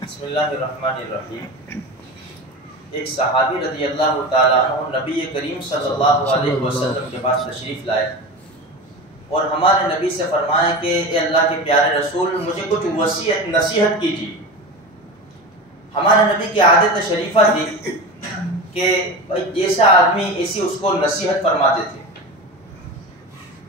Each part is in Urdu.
بسم اللہ الرحمن الرحیم۔ ایک صحابی رضی اللہ تعالیٰ عنہ نبی کریم صلی اللہ علیہ وسلم کے پاس تشریف لائے اور ہمارے نبی سے فرمائے کہ اے اللہ کے پیارے رسول مجھے کچھ وصیت نصیحت کیجیے۔ ہمارے نبی کی عادت شریفہ تھی کہ بھائی جیسا آدمی ایسی اس کو نصیحت فرماتے تھے۔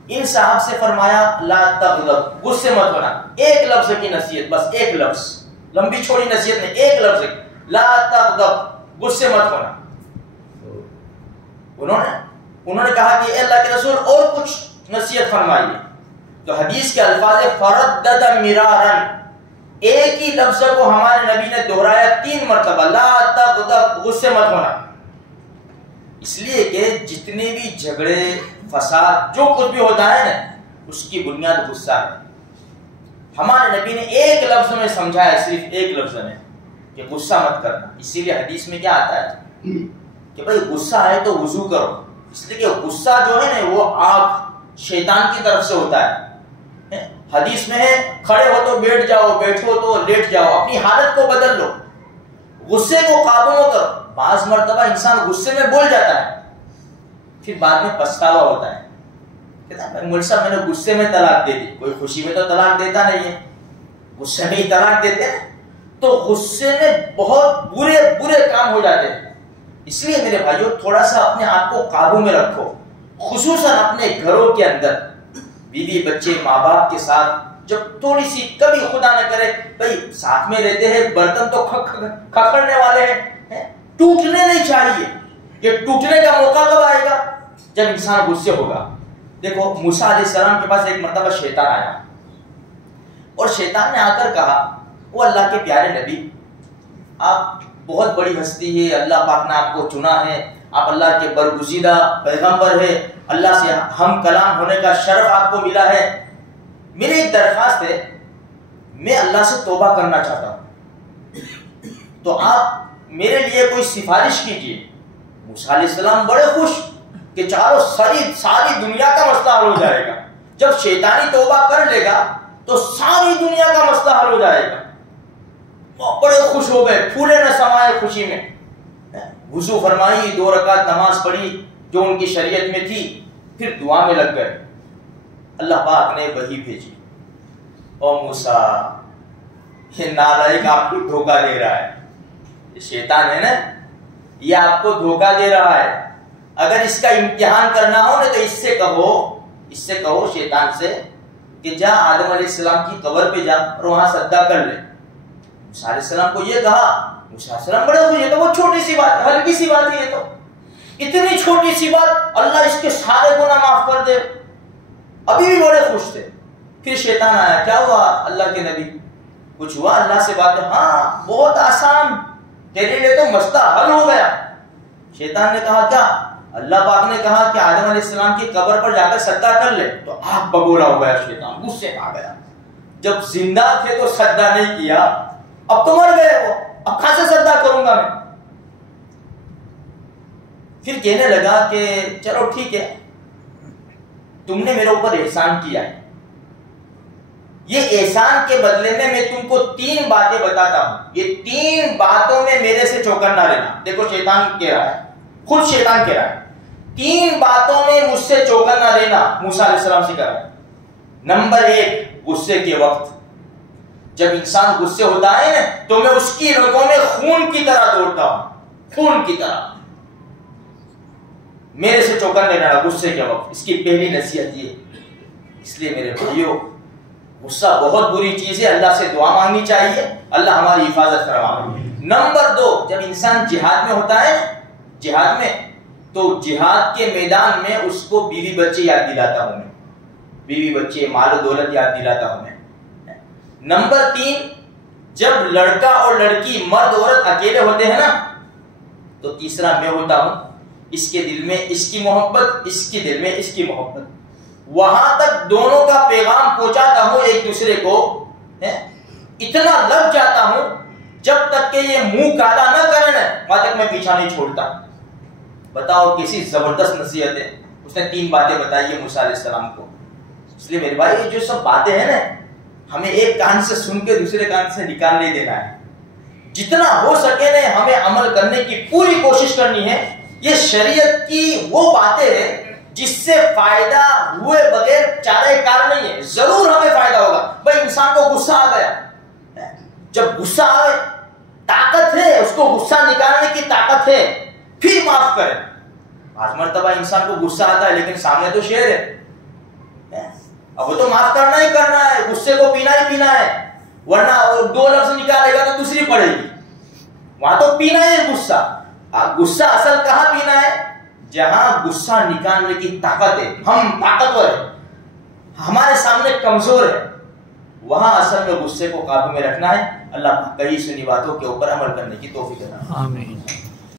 ان صاحب سے فرمایا لا تغضب، غصے مت ہونا، ایک لفظ کی نصیحت، بس ایک لفظ، لمبی چھوڑی نصیحت نہیں، ایک لفظ لا تغضب، غصے مت ہونا۔ انہوں نے کہا کہ اے اللہ کے رسول اور کچھ نصیحت فرمائیے، تو حدیث کے الفاظ فردد مرارا، ایک ہی لفظ کو ہمارے نبی نے دہرایا 3 مرتبہ، لا تغضب، غصے مت ہونا۔ اس لیے کہ جتنے بھی جھگڑے فساد جو کچھ بھی ہوتا ہے نا اس کی بنیاد غصہ ہے۔ ہمارے نبی نے ایک لفظ میں سمجھایا، صرف ایک لفظ میں، کہ غصہ مت کرنا۔ اسی لیے حدیث میں کیا آتا ہے کہ بھائی غصہ ہے تو وضو کرو، اس لیے کہ غصہ جو ہے نا وہ آگ شیطان کی طرف سے ہوتا ہے۔ حدیث میں ہے کھڑے ہو تو بیٹھ جاؤ، بیٹھو تو لیٹ جاؤ، اپنی حالت کو بدل لو، غصے کو قابو میں کرو۔ بعض مرتبہ انسان غصے میں بول جاتا ہے، پھر بعد میں پچھتاوا ہوتا ہے، کہتا ہے مول صاحب میں نے غصے میں طلاق دے دی۔ کوئی خوشی میں تو طلاق دیتا نہیں ہے، غصے میں ہی طلاق دیتے ہیں، تو غصے میں بہت برے کام ہو جاتے ہیں۔ اس لیے میرے بھائیو تھوڑا سا اپنے آپ کو قابو میں رکھو، خصوصاً اپنے گھروں کے اندر، بیوی بچے ماں باپ کے ساتھ جب تھوڑی سی کبھی خدا نہ کرے بھائی ساتھ میں رہتے ہیں، برتن تو کھکھڑنے والے ہیں، ٹوٹنے نہیں چاہیے۔ یہ ٹوٹنے کا موقع کب آئے گا؟ جب انسان غصے ہوگا۔ دیکھو موسیٰ علیہ السلام کے پاس ایک مرتبہ شیطان آیا اور شیطان نے آ کر کہا وہ اللہ کے پیارے نبی، آپ بہت بڑی ہستی ہے، اللہ پاک نے آپ کو چنا ہے، آپ اللہ کے برگزیدہ پیغمبر ہے، اللہ سے ہم کلام ہونے کا شرف آپ کو ملا ہے، میری ایک درخواست ہے، میں اللہ سے توبہ کرنا چاہتا ہوں، تو آپ میرے لیے کوئی سفارش کیجیے۔ موسیٰ علیہ السلام بڑے خوش کہ چاروں ساری دنیا کا مسئلہ حل ہو جائے گا۔ جب شیطانی توبہ کر لے گا تو ساری دنیا کا مسئلہ حل ہو جائے گا۔ بڑے خوش ہو گئے، پھولے نہ سمائے خوشی میں۔ وضو فرمائی، 2 رکعت نماز پڑھی جو ان کی شریعت میں تھی، پھر دعا میں لگ گئے۔ اللہ پاک نے وحی بھیجی، او موسیٰ یہ نالائق آپ کو دھوکہ دے رہا ہے، یہ شیطان ہے نا، یہ آپ کو دھوکہ دے رہا ہے، اگر اس کا امتحان کرنا ہو نا تو اس سے کہو شیطان سے کہ جا آدم علیہ السلام کی قبر پہ جا اور وہاں سجدہ کر لے۔ موسیٰ علیہ السلام کو یہ کہا، موسیٰ علیہ السلام بڑے خوش، یہ تو وہ چھوٹی سی بات، ہلکی سی بات ہے، یہ تو اتنی چھوٹی سی بات، اللہ اس کے سارے گناہ معاف کر دے۔ ابھی بھی بڑے خوش تھے۔ پھر شیطان آیا، کیا ہوا اللہ کے نبی، کچھ ہوا اللہ سے بات؟ ہاں بہت آسان، تیرے لیے تو مسئلہ حل ہو گیا۔ شیطان نے کہا کیا؟ اللہ پاک نے کہا کہ آدم علیہ السلام کی قبر پر جا کر سجدہ کر لے، تو آگ بگولا ہو گیا، شیطان غصے میں آ گیا، جب زندہ تھے تو سجدہ نہیں کیا، اب تو مر گئے وہ، اب کہاں سے سجدہ کروں گا میں؟ پھر کہنے لگا کہ چلو ٹھیک ہے، تم نے میرے اوپر احسان کیا ہے، یہ احسان کے بدلے میں تم کو 3 باتیں بتاتا ہوں، یہ 3 باتوں میں میرے سے چوکن نہ رہنا۔ دیکھو شیطان کہہ رہا ہے، خود شیطان کہہ رہا ہے 3 باتوں میں مجھ سے چوکن نہ رہنا، موسیٰ علیہ السلام سے کہہ رہا ہے۔ نمبر 1، غصے کے وقت جب انسان غصے ہوتا ہے نا تو میں اس کی رگوں میں خون کی طرح دوڑتا ہوں، خون کی طرح، میرے سے چوکن نہیں رہنا غصے کے وقت۔ اس کی پہلی نصیحت یہ، اس لیے میرے بھائیو غصہ بہت بری چیز ہے، اللہ سے دعا مانگنی چاہیے، اللہ ہماری حفاظت فرمائے۔ نمبر 2، جب انسان جہاد میں ہوتا ہے، جہاد میں، تو جہاد کے میدان میں اس کو بیوی بچے یاد دلاتا ہوں میں، بیوی بچے مال و دولت یاد دلاتا ہوں میں۔ نمبر 3، جب لڑکا اور لڑکی مرد عورت اکیلے ہوتے ہیں نا تو تیسرا میں ہوتا ہوں، اس کے دل میں اس کی محبت، اس کے دل میں اس کی محبت، وہاں تک دونوں کا پیغام پہنچاتا ہوں ایک دوسرے کو، اتنا لگ جاتا ہوں جب تک کہ یہ منہ کالا نہ کرے وہاں تک میں پیچھا نہیں چھوڑتا۔ بتاؤ کیسی زبردست نصیحت ہے، اس نے 3 باتیں بتائی ہے موسیٰ علیہ السلام کو۔ اس لیے میرے بھائی جو سب باتیں ہیں نا ہمیں ایک کان سے سن کے دوسرے کان سے نکال نہیں دینا ہے، جتنا ہو سکے نا ہمیں عمل کرنے کی پوری کوشش کرنی ہے. یہ شریعت کی وہ باتیں ہیں جس سے فائدہ ہوئے بغیر چارہ کار نہیں ہے. ضرور ہمیں فائدہ ہوگا. بھائی انسان کو غصہ آ گیا, جب غصہ آئے طاقت ہے, اس کو غصہ نکالنے کی طاقت ہے, پھر معاف کرے. بعض مرتبہ انسان کو غصہ آتا ہے لیکن سامنے تو شیر ہے, اب وہ تو معاف کرنا ہی کرنا ہے, غصے کو پینا ہی پینا ہے, ورنہ دو لفظ نکالے گا تو دوسری پڑے گی. وہاں تو پینا ہے غصہ. غصہ اصل کہاں پینا ہے؟ جہاں غصہ نکالنے کی طاقت ہے, ہم طاقتور ہیں, ہمارے سامنے کمزور ہے, وہاں اصل میں غصے کو قابو میں رکھنا ہے. اللہ کئی سنی باتوں کے اوپر عمل کرنے کی توفیق عطا فرمائے. آمین.